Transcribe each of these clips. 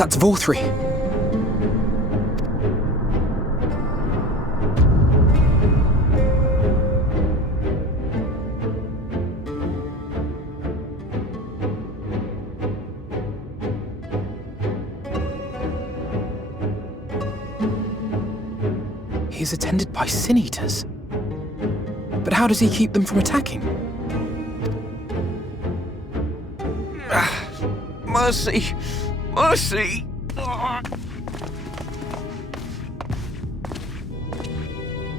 That's Vorthri. He is attended by Sin Eaters. But how does he keep them from attacking? Mercy! Mercy!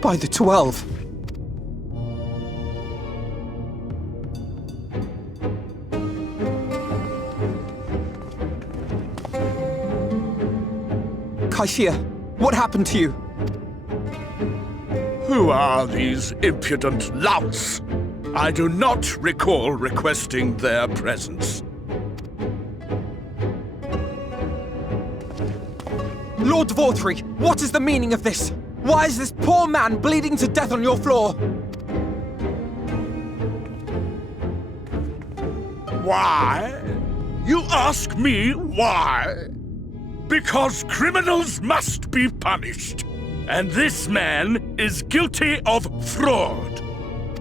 By the 12. Kaishia, what happened to you? Who are these impudent louts? I do not recall requesting their presence. Lord Vorthri, what is the meaning of this? Why is this poor man bleeding to death on your floor? Why? You ask me why? Because criminals must be punished. And this man is guilty of fraud.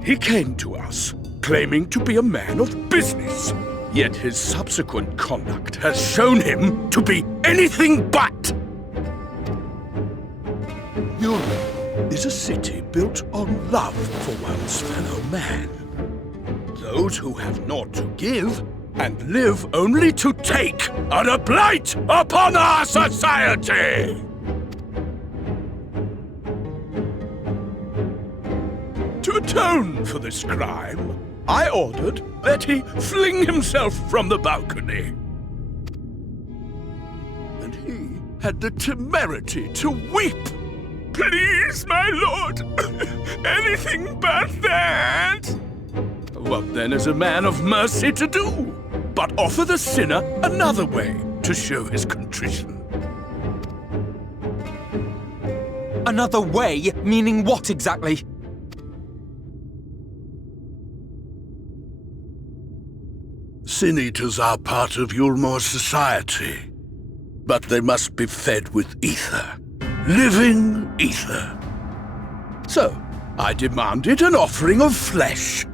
He came to us, claiming to be a man of business. Yet his subsequent conduct has shown him to be anything but. Yulm is a city built on love for one's fellow man. Those who have naught to give and live only to take are a blight upon our society! To atone for this crime, I ordered that he fling himself from the balcony. And he had the temerity to weep. Please, my lord, anything but that. What then is a man of mercy to do, but offer the sinner another way to show his contrition? Another way? Meaning what exactly? Sin Eaters are part of Yulmor's society, but they must be fed with ether. Living ether. So, I demanded an offering of flesh,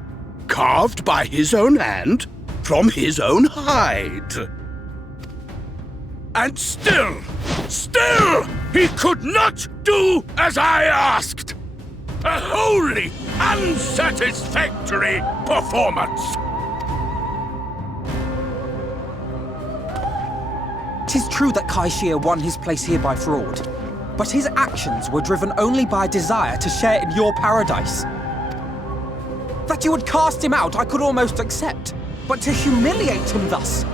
carved by his own hand, from his own hide. And still, he could not do as I asked. A wholly unsatisfactory performance. 'Tis true that Kaishia won his place here by fraud, but his actions were driven only by a desire to share in your paradise. That you would cast him out I could almost accept, but to humiliate him thus,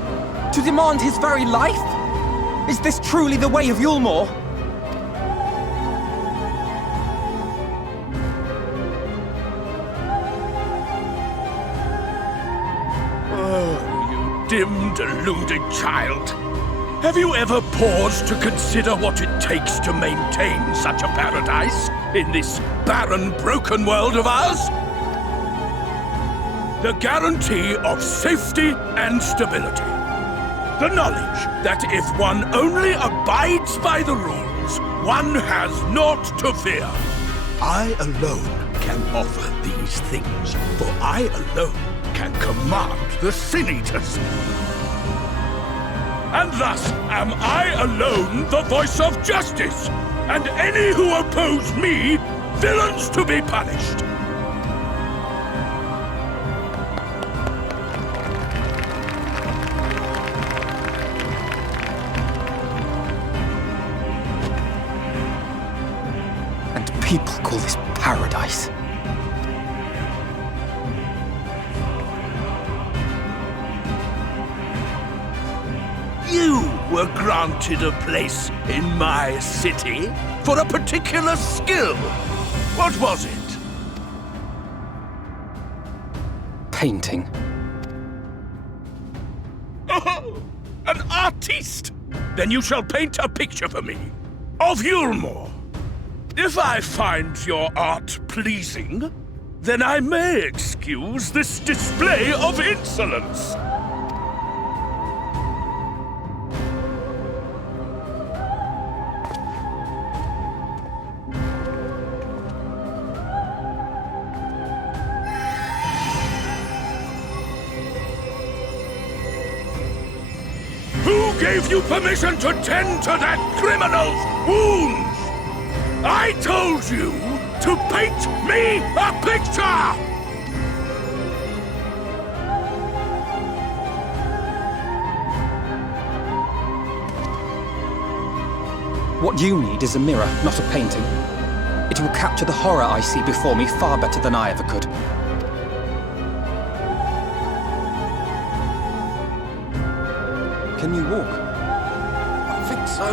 to demand his very life? Is this truly the way of Yulmor? Oh, you dim, deluded child. Have you ever paused to consider what it takes to maintain such a paradise in this barren, broken world of ours? The guarantee of safety and stability. The knowledge that if one only abides by the rules, one has naught to fear. I alone can offer these things, for I alone can command the Sin Eaters. And thus am I alone the voice of justice, and any who oppose me, villains to be punished. And people call this paradise. You were granted a place in my city for a particular skill. What was it? Painting. Oh, an artiste! Then you shall paint a picture for me of Yulmor. If I find your art pleasing, then I may excuse this display of insolence. Who gave you permission to tend to that criminal's wounds? I told you to paint me a picture! What you need is a mirror, not a painting. It will capture the horror I see before me far better than I ever could. Can you walk? I think so.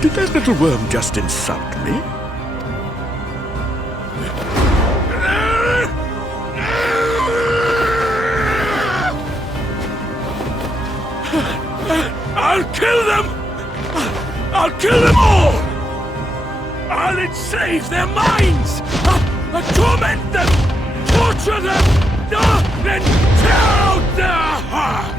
Did that little worm just insult me? I'll kill them! I'll kill them all! I'll enslave their minds! I'll torment them! Torture them! Then tear out their hearts!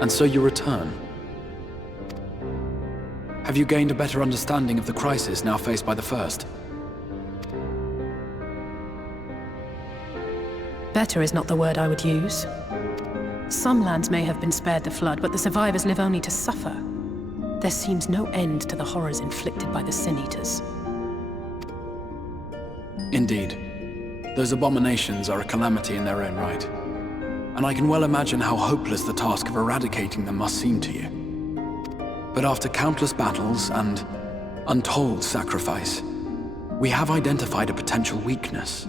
And so you return. Have you gained a better understanding of the crisis now faced by the First? Better is not the word I would use. Some lands may have been spared the flood, but the survivors live only to suffer. There seems no end to the horrors inflicted by the Sin Eaters. Indeed. Those abominations are a calamity in their own right. And I can well imagine how hopeless the task of eradicating them must seem to you. But after countless battles and untold sacrifice, we have identified a potential weakness.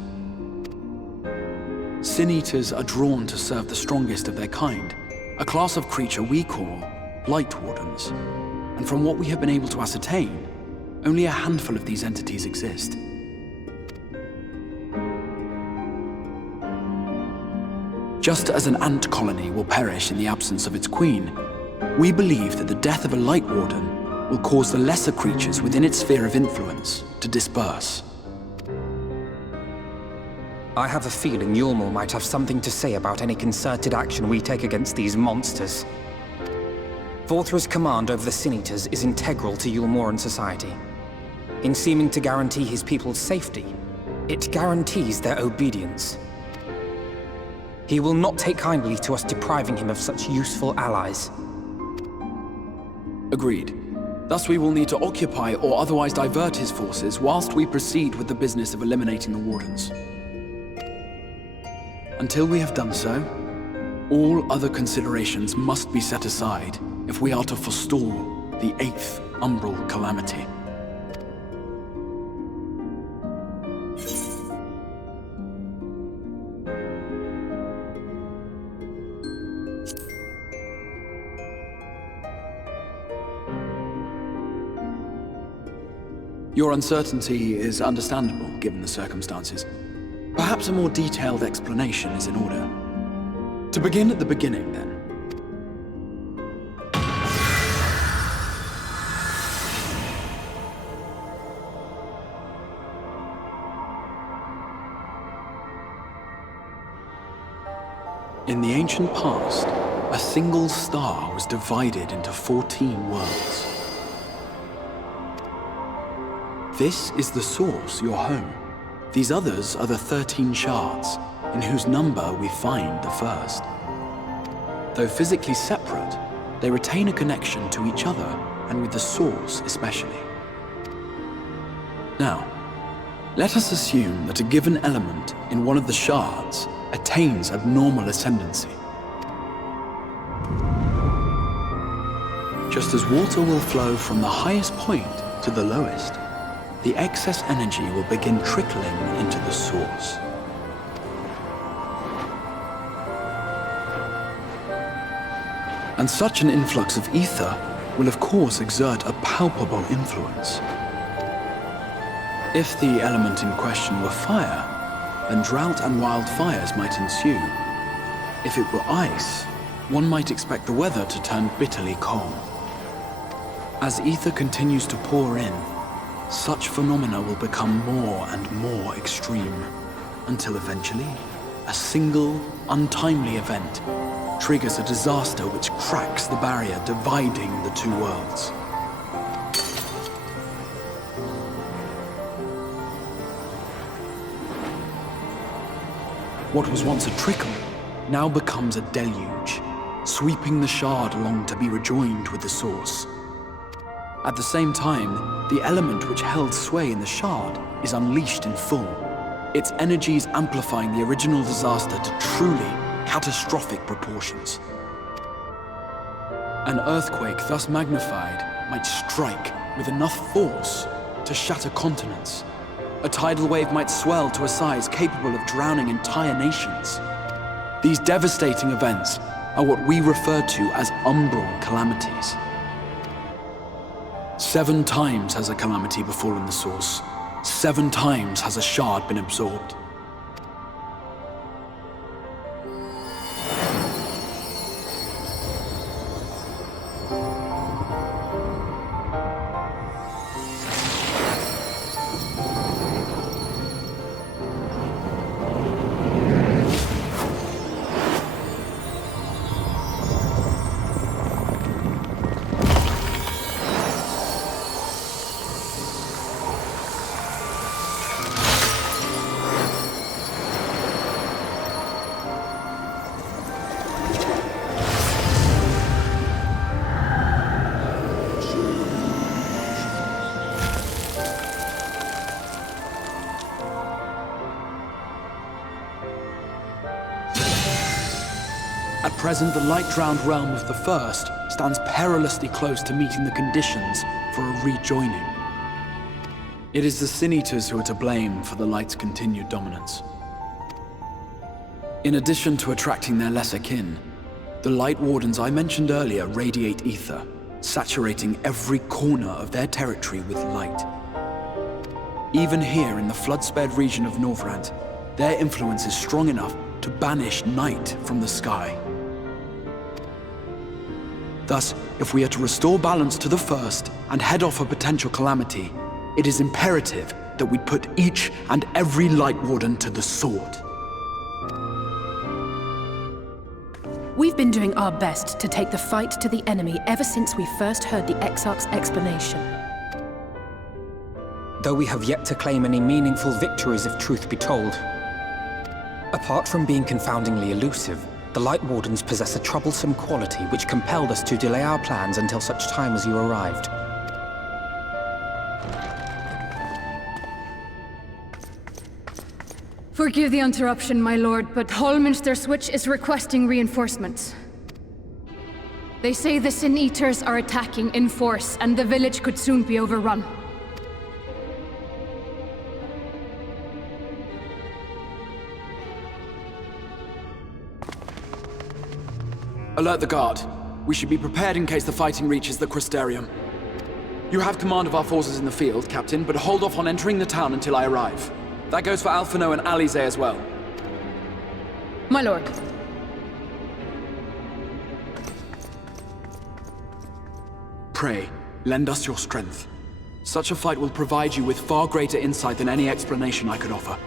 Sin Eaters are drawn to serve the strongest of their kind, a class of creature we call Lightwardens. And from what we have been able to ascertain, only a handful of these entities exist. Just as an ant colony will perish in the absence of its queen, we believe that the death of a Lightwarden will cause the lesser creatures within its sphere of influence to disperse. I have a feeling Yulmul might have something to say about any concerted action we take against these monsters. Vorthra's command over the Sin Eaters is integral to Yulmoran society. In seeming to guarantee his people's safety, it guarantees their obedience. He will not take kindly to us depriving him of such useful allies. Agreed. Thus we will need to occupy or otherwise divert his forces whilst we proceed with the business of eliminating the Wardens. Until we have done so, all other considerations must be set aside if we are to forestall the 8th Umbral Calamity. Your uncertainty is understandable, given the circumstances. Perhaps a more detailed explanation is in order. To begin at the beginning, then. In the ancient past, a single star was divided into 14 worlds. This is the source, your home. These others are the 13 shards, in whose number we find the first. Though physically separate, they retain a connection to each other, and with the source especially. Now, let us assume that a given element in one of the shards attains abnormal ascendancy. Just as water will flow from the highest point to the lowest, the excess energy will begin trickling into the source. And such an influx of ether will of course exert a palpable influence. If the element in question were fire, then drought and wildfires might ensue. If it were ice, one might expect the weather to turn bitterly cold. As ether continues to pour in, such phenomena will become more and more extreme, until eventually, a single, untimely event triggers a disaster which cracks the barrier dividing the two worlds. What was once a trickle now becomes a deluge, sweeping the shard along to be rejoined with the source. At the same time, the element which held sway in the shard is unleashed in full, its energies amplifying the original disaster to truly catastrophic proportions. An earthquake thus magnified might strike with enough force to shatter continents. A tidal wave might swell to a size capable of drowning entire nations. These devastating events are what we refer to as umbral calamities. 7 times has a calamity befallen the source. 7 times has a shard been absorbed. At present, the light-drowned realm of the First stands perilously close to meeting the conditions for a rejoining. It is the Sin-Eaters who are to blame for the Light's continued dominance. In addition to attracting their lesser kin, the Lightwardens I mentioned earlier radiate ether, saturating every corner of their territory with light. Even here in the flood-spared region of Northrant, their influence is strong enough to banish night from the sky. Thus, if we are to restore balance to the First and head off a potential calamity, it is imperative that we put each and every Lightwarden to the sword. We've been doing our best to take the fight to the enemy ever since we first heard the Exarch's explanation. Though we have yet to claim any meaningful victories if truth be told. Apart from being confoundingly elusive, the Lightwardens possess a troublesome quality which compelled us to delay our plans until such time as you arrived. Forgive the interruption, my lord, but Hallminster Switch is requesting reinforcements. They say the Sin-Eaters are attacking in force, and the village could soon be overrun. Alert the guard. We should be prepared in case the fighting reaches the Crystarium. You have command of our forces in the field, Captain, but hold off on entering the town until I arrive. That goes for Alphino and Alize as well. My lord. Pray, lend us your strength. Such a fight will provide you with far greater insight than any explanation I could offer.